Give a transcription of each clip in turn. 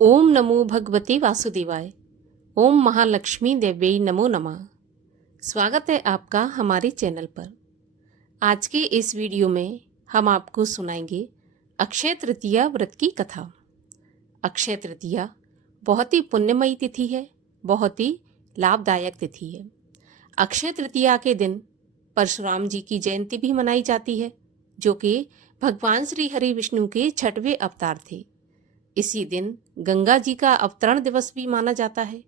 ओम नमो भगवते वासुदेवाय। ओम महालक्ष्मी देव्यै नमो नमः। स्वागत है आपका हमारे चैनल पर। आज के इस वीडियो में हम आपको सुनाएंगे अक्षय तृतीया व्रत की कथा। अक्षय तृतीया बहुत ही पुण्यमयी तिथि है, बहुत ही लाभदायक तिथि है। अक्षय तृतीया के दिन परशुराम जी की जयंती भी मनाई जाती है, जो कि भगवान श्री हरि विष्णु के छठवें अवतार थे। इसी दिन गंगा जी का अवतरण दिवस भी माना जाता है।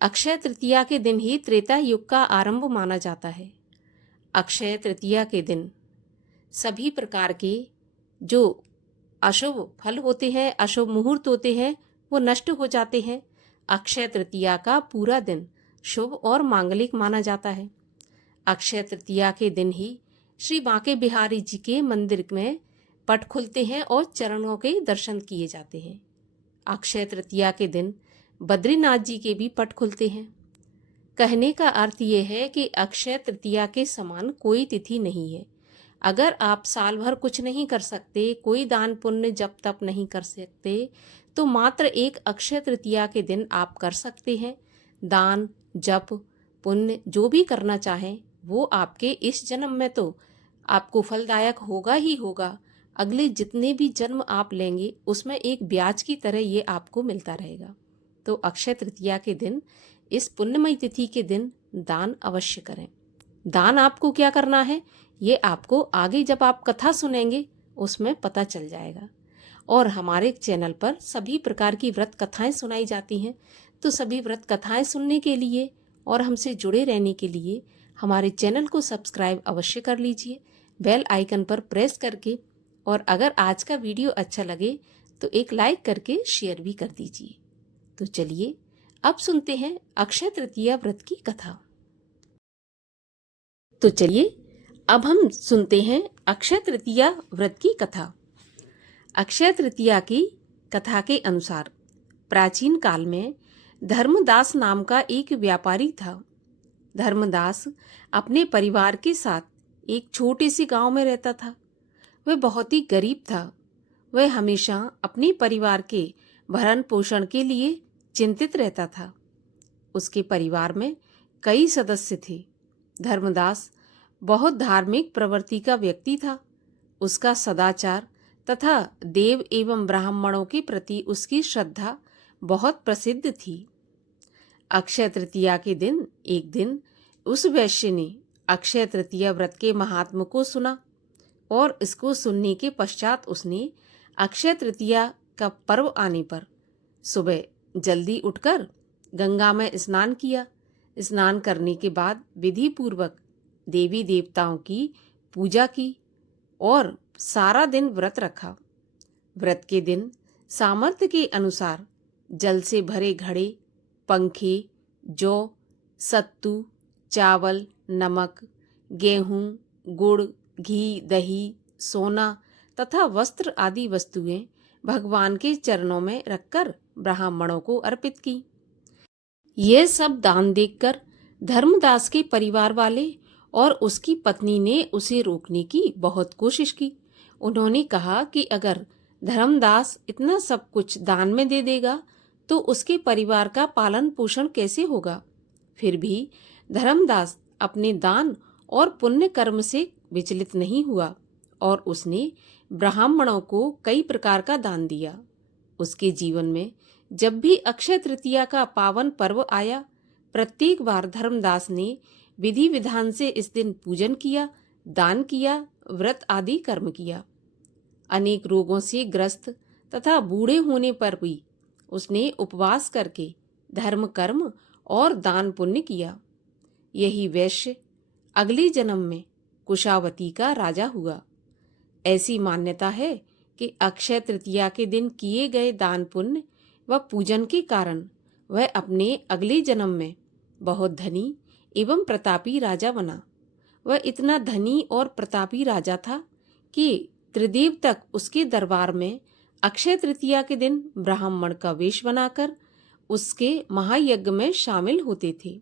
अक्षय तृतीया के दिन ही त्रेता युग का आरंभ माना जाता है। अक्षय तृतीया के दिन सभी प्रकार के जो अशुभ फल होते हैं, अशुभ मुहूर्त होते हैं, वो नष्ट हो जाते हैं। अक्षय तृतीया का पूरा दिन शुभ और मांगलिक माना जाता है। अक्षय तृतीया के दिन ही श्री बांके बिहारी जी के मंदिर में पट खुलते हैं और चरणों के दर्शन किए जाते हैं। अक्षय तृतीया के दिन बद्रीनाथ जी के भी पट खुलते हैं। कहने का अर्थ ये है कि अक्षय तृतीया के समान कोई तिथि नहीं है। अगर आप साल भर कुछ नहीं कर सकते, कोई दान पुण्य जप तप नहीं कर सकते, तो मात्र एक अक्षय तृतीया के दिन आप कर सकते हैं। दान जप पुण्य जो भी करना चाहें वो आपके इस जन्म में तो आपको फलदायक होगा ही होगा। अगले जितने भी जन्म आप लेंगे उसमें एक ब्याज की तरह ये आपको मिलता रहेगा। तो अक्षय तृतीया के दिन, इस पुण्यमयी तिथि के दिन दान अवश्य करें। दान आपको क्या करना है ये आपको आगे जब आप कथा सुनेंगे उसमें पता चल जाएगा। और हमारे चैनल पर सभी प्रकार की व्रत कथाएं सुनाई जाती हैं। तो सभी व्रत कथाएं सुनने के लिए और हमसे जुड़े रहने के लिए हमारे चैनल को सब्सक्राइब अवश्य कर लीजिए, बेल आइकन पर प्रेस करके। और अगर आज का वीडियो अच्छा लगे तो एक लाइक करके शेयर भी कर दीजिए। तो चलिए अब सुनते हैं अक्षय तृतीया व्रत की कथा। तो चलिए अब हम सुनते हैं अक्षय तृतीया व्रत की कथा। अक्षय तृतीया की कथा के अनुसार प्राचीन काल में धर्मदास नाम का एक व्यापारी था। धर्मदास अपने परिवार के साथ एक छोटे से गांव में रहता था। वह बहुत ही गरीब था। वह हमेशा अपने परिवार के भरण पोषण के लिए चिंतित रहता था। उसके परिवार में कई सदस्य थे। धर्मदास बहुत धार्मिक प्रवृत्ति का व्यक्ति था। उसका सदाचार तथा देव एवं ब्राह्मणों के प्रति उसकी श्रद्धा बहुत प्रसिद्ध थी। अक्षय तृतीया के दिन एक दिन उस वैश्य ने अक्षय तृतीया व्रत के महात्म को सुना और इसको सुनने के पश्चात उसने अक्षय तृतीया का पर्व आने पर सुबह जल्दी उठकर गंगा में स्नान किया। स्नान करने के बाद विधि पूर्वक देवी देवताओं की पूजा की और सारा दिन व्रत रखा। व्रत के दिन सामर्थ्य के अनुसार जल से भरे घड़े, पंखे, जौ, सत्तू, चावल, नमक, गेहूं, गुड़, घी, दही, सोना तथा वस्त्र आदि वस्तुएं भगवान के चरणों में रखकर ब्राह्मणों को अर्पित की। ये सब दान देखकर धर्मदास के परिवार वाले और उसकी पत्नी ने उसे रोकने की बहुत कोशिश की। उन्होंने कहा कि अगर धर्मदास इतना सब कुछ दान में दे देगा तो उसके परिवार का पालन पोषण कैसे होगा। फिर भी धर्मदास अपने दान और पुण्य कर्म से विचलित नहीं हुआ और उसने ब्राह्मणों को कई प्रकार का दान दिया। उसके जीवन में जब भी अक्षय तृतीया का पावन पर्व आया, प्रत्येक बार धर्मदास ने विधि विधान से इस दिन पूजन किया, दान किया, व्रत आदि कर्म किया। अनेक रोगों से ग्रस्त तथा बूढ़े होने पर भी उसने उपवास करके धर्म कर्म और दान पुण्य किया। यही वैश्य अगले जन्म में कुशावती का राजा हुआ। ऐसी मान्यता है कि अक्षय तृतीया के दिन किए गए दान पुण्य व पूजन के कारण वह अपने अगले जन्म में बहुत धनी एवं प्रतापी राजा बना। वह इतना धनी और प्रतापी राजा था कि त्रिदेव तक उसके दरबार में अक्षय तृतीया के दिन ब्राह्मण का वेश बनाकर उसके महायज्ञ में शामिल होते थे।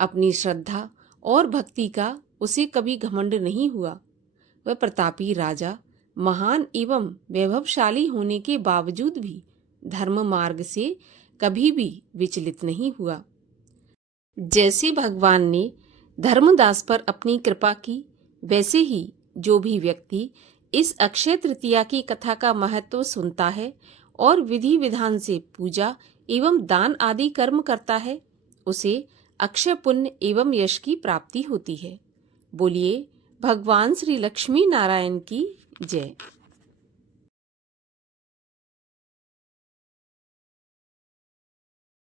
अपनी श्रद्धा और भक्ति का उसे कभी घमंड नहीं हुआ। वह प्रतापी राजा महान एवं वैभवशाली होने के बावजूद भी धर्म मार्ग से कभी भी विचलित नहीं हुआ। जैसे भगवान ने धर्मदास पर अपनी कृपा की, वैसे ही जो भी व्यक्ति इस अक्षय तृतीया की कथा का महत्व सुनता है और विधि विधान से पूजा एवं दान आदि कर्म करता है, उसे अक्षय पुण्य एवं यश की प्राप्ति होती है। बोलिए भगवान श्री लक्ष्मी नारायण की जय।